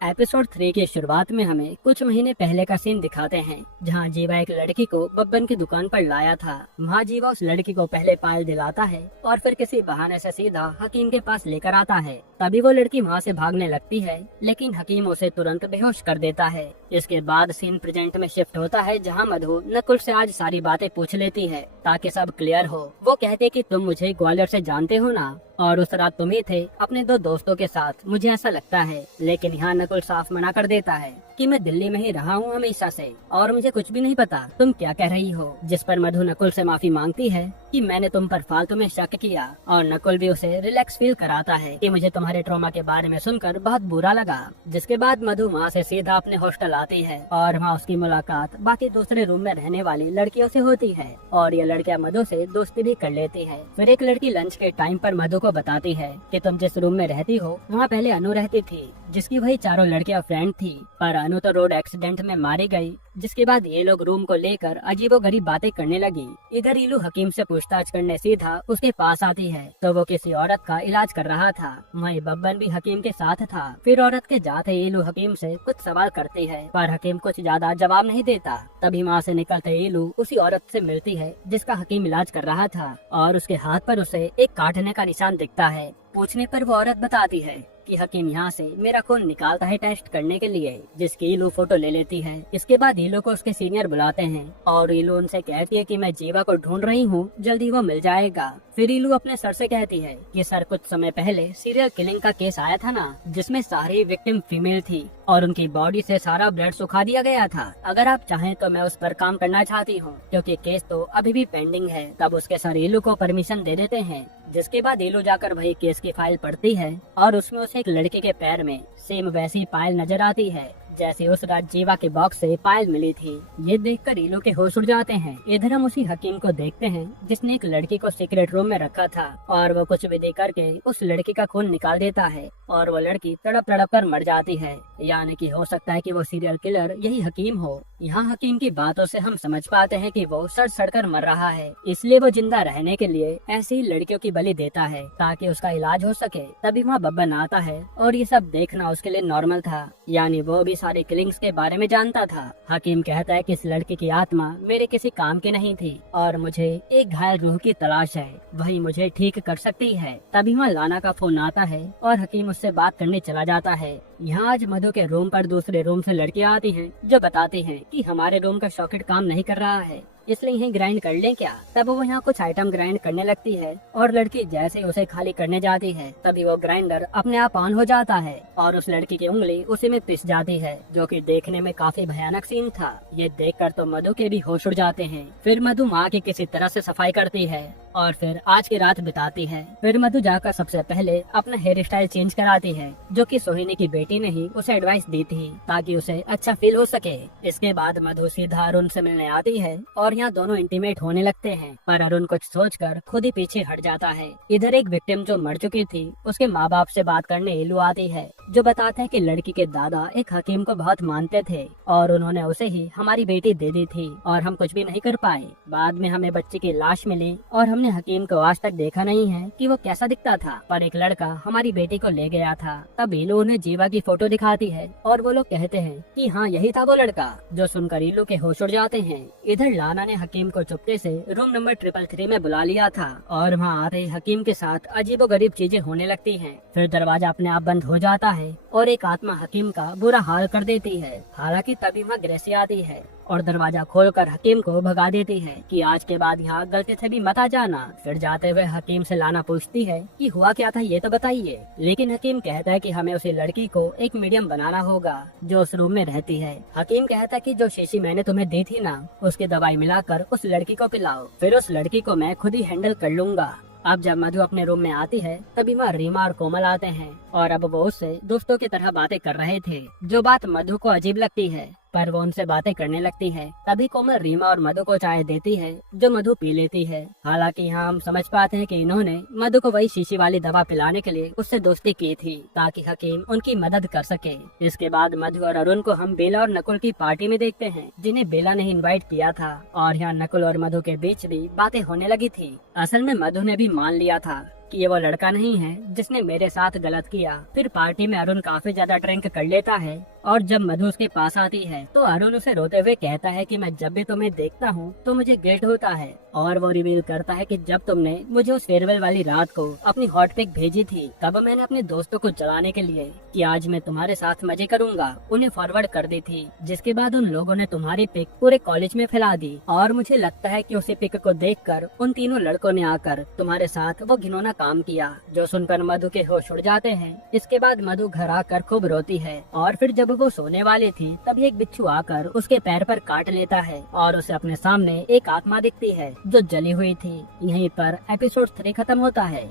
Episode 3 की शुरुआत में हमें कुछ महीने पहले का सीन दिखाते हैं, जहां जीवा एक लड़की को बब्बन की दुकान पर लाया था। वहां जीवा उस लड़की को पहले पायल दिलाता है और फिर किसी बहाने से सीधा हकीम के पास लेकर आता है। तभी वो लड़की वहां से भागने लगती है, लेकिन हकीम उसे तुरंत बेहोश कर देता है। इसके बाद सीन प्रेजेंट में शिफ्ट होता है, जहाँ मधु नकुल से आज सारी बातें पूछ लेती है ताकि सब क्लियर हो। वो कहते कि तुम मुझे ग्वालियर से जानते हो ना, और उस रात तुम ही थे अपने दो दोस्तों के साथ, मुझे ऐसा लगता है। लेकिन यहाँ नकुल साफ मना कर देता है कि मैं दिल्ली में ही रहा हूँ हमेशा से और मुझे कुछ भी नहीं पता तुम क्या कह रही हो। जिस पर मधु नकुल से माफी मांगती है कि मैंने तुम पर फालतू में शक किया, और नकुल भी उसे रिलैक्स फील कराता है कि मुझे तुम्हारे ट्रॉमा के बारे में सुनकर बहुत बुरा लगा। जिसके बाद मधु वहाँ से सीधा अपने हॉस्टल आती है और वहाँ उसकी मुलाकात बाकी दूसरे रूम में रहने वाली लड़कियों से होती है और ये लड़कियाँ मधु से दोस्ती भी कर लेती है। फिर एक लड़की लंच के टाइम पर मधु को बताती है कि तुम जिस रूम में रहती हो वहाँ पहले अनु रहती थी, जिसकी वही चारों लड़कियां फ्रेंड थी, पर अनु तो रोड एक्सीडेंट में मारी गई। जिसके बाद ये लोग रूम को लेकर अजीबोगरीब बातें करने लगी। इधर इलू हकीम से पूछताछ करने सीधा उसके पास आती है, तो वो किसी औरत का इलाज कर रहा था। वहीं बब्बन भी हकीम के साथ था। फिर औरत के जाते इलू हकीम से कुछ सवाल करती है, पर हकीम कुछ ज्यादा जवाब नहीं देता। तभी वहाँ से निकलते इलू उसी औरत से मिलती है जिसका हकीम इलाज कर रहा था, और उसके हाथ पर उसे एक काटने का निशान दिखता है। पूछने पर वो औरत बताती है कि हकीम यहाँ से मेरा खून निकालता है टेस्ट करने के लिए, जिसकी इलू फोटो ले लेती है। इसके बाद इलू को उसके सीनियर बुलाते हैं और इलू उनसे कहती है कि मैं जीवा को ढूंढ रही हूँ, जल्दी वो मिल जाएगा। फिर इलू अपने सर से कहती है कि सर, कुछ समय पहले सीरियल किलिंग का केस आया था ना, जिसमें सारी विक्टिम फीमेल थी और उनकी बॉडी से सारा ब्लड सुखा दिया गया था। अगर आप चाहें तो मैं उस पर काम करना चाहती हूँ, क्योंकि केस तो अभी भी पेंडिंग है। तब उसके सर इलू को परमिशन दे देते हैं। जिसके बाद इलू जाकर वही केस की फाइल पढ़ती है और उसमें उसे एक लड़के के पैर में सेम वैसी पायल नजर आती है जैसे उस रात जीवा के बॉक्स से पायल मिली थी। ये देखकर इलू के होश उड़ जाते हैं। इधर हम उसी हकीम को देखते हैं जिसने एक लड़की को सीक्रेट रूम में रखा था, और वो कुछ विधि करके उस लड़की का खून निकाल देता है और वो लड़की तड़प तड़प कर मर जाती है। यानी कि हो सकता है कि वो सीरियल किलर यही हकीम हो। यहाँ हकीम की बातों से हम समझ पाते हैं कि वो सड़ सड़ कर मर रहा है, इसलिए वो जिंदा रहने के लिए ऐसी ही लड़कियों की बलि देता है ताकि उसका इलाज हो सके। तभी वहाँ बब्बन आता है और ये सब देखना उसके लिए नॉर्मल था, यानी वो भी सारे किलिंग्स के बारे में जानता था। हकीम कहता है कि इस लड़की की आत्मा मेरे किसी काम की नहीं थी और मुझे एक घायल रूह की तलाश है, वही मुझे ठीक कर सकती है। तभी वहाँ लाना का फोन आता है और हकीम उससे बात करने चला जाता है। यहाँ आज मधु के रूम पर दूसरे रूम से लड़कियाँ आती हैं जो बताती हैं कि हमारे रूम का सॉकेट काम नहीं कर रहा है, इसलिए यही ग्राइंड कर लें क्या। तब वो यहाँ कुछ आइटम ग्राइंड करने लगती है और लड़की जैसे उसे खाली करने जाती है, तभी वो ग्राइंडर अपने आप ऑन हो जाता है और उस लड़की की उंगली उसी में पिस जाती है, जो कि देखने में काफी भयानक सीन था। ये देखकर तो मधु के भी होश उड़ जाते हैं। फिर मधु माँ की किसी तरह से सफाई करती है और फिर आज की रात बिताती है। फिर मधु जाकर सबसे पहले अपना हेयर स्टाइल चेंज कराती है, जो कि सोहिनी की बेटी ने ही उसे एडवाइस दी थी ताकि उसे अच्छा फील हो सके। इसके बाद मधु सीधा अरुण से मिलने आती है और यहाँ दोनों इंटीमेट होने लगते हैं, पर अरुण कुछ सोचकर खुद ही पीछे हट जाता है। इधर एक विक्टिम जो मर चुकी थी उसके माँ बाप से बात करने इलू आती है, जो बताते हैं कि लड़की के दादा एक हकीम को बहुत मानते थे और उन्होंने उसे ही हमारी बेटी दे दी थी और हम कुछ भी नहीं कर पाए। बाद में हमें बच्चे की लाश मिली और हमने हकीम को आज तक देखा नहीं है कि वो कैसा दिखता था, पर एक लड़का हमारी बेटी को ले गया था। तब इलू उन्हें जीवा की फोटो दिखाती है और वो लोग कहते हैं कि हाँ, यही था वो लड़का, जो सुनकर इलू के होश उड़ जाते हैं। इधर लाना ने हकीम को चुपके से रूम नंबर 333 में बुला लिया था और वहाँ आते ही हकीम के साथ अजीबोगरीब चीजें होने लगती हैं। फिर दरवाजा अपने आप बंद हो जाता है और एक आत्मा हकीम का बुरा हाल कर देती है। हालांकि तभी वहाँ ग्रेसी आती है और दरवाजा खोलकर हकीम को भगा देती है कि आज के बाद यहाँ गलती से भी मत आ जाना। फिर जाते हुए हकीम से लाना पूछती है कि हुआ क्या था, ये तो बताइए। लेकिन हकीम कहता है कि हमें उसी लड़की को एक मीडियम बनाना होगा जो उस रूम में रहती है। हकीम कहता है कि जो शीशी मैंने तुम्हें दी थी ना, उसकी दवाई मिलाकर उस लड़की को पिलाओ, फिर उस लड़की को मैं खुद ही हैंडल कर लूंगा। अब जब मधु अपने रूम में आती है तभी वहाँ रीमा और कोमल आते हैं और अब वो उससे दोस्तों की तरह बातें कर रहे थे, जो बात मधु को अजीब लगती है, पर वो उनसे बातें करने लगती है। तभी कोमल रीमा और मधु को चाय देती है, जो मधु पी लेती है। हालांकि यहाँ हम समझ पाते हैं कि इन्होंने मधु को वही शीशी वाली दवा पिलाने के लिए उससे दोस्ती की थी ताकि हकीम उनकी मदद कर सके। इसके बाद मधु और अरुण को हम बेला और नकुल की पार्टी में देखते हैं, जिन्हें बेला ने इनवाइट किया था, और यहाँ नकुल और मधु के बीच भी बातें होने लगी थी। असल में मधु ने भी मान लिया था कि ये वो लड़का नहीं है जिसने मेरे साथ गलत किया। फिर पार्टी में अरुण काफी ज्यादा ड्रिंक कर लेता है और जब मधु उसके पास आती है तो अरुण उसे रोते हुए कहता है कि मैं जब भी तुम्हें देखता हूँ तो मुझे गिल्ट होता है। और वो रिवील करता है कि जब तुमने मुझे उस फेयरवेल वाली रात को अपनी हॉट पिक भेजी थी तब मैंने अपने दोस्तों को जलाने के लिए कि आज मैं तुम्हारे साथ मजे करूंगा उन्हें फॉरवर्ड कर दी थी, जिसके बाद उन लोगों ने तुम्हारी पिक पूरे कॉलेज में फैला दी। और मुझे लगता है कि उसी पिक को देखकर उन तीनों लड़कों ने आकर तुम्हारे साथ वो घिनौना काम किया। जो सुनकर मधु के होश उड़ जाते हैं। इसके बाद मधु घर आकर खूब रोती है और फिर जब वो सोने वाली थी तभी एक बिच्छू आकर उसके पैर पर काट लेता है और उसे अपने सामने एक आत्मा दिखती है जो जली हुई थी। यहीं पर एपिसोड 3 खत्म होता है।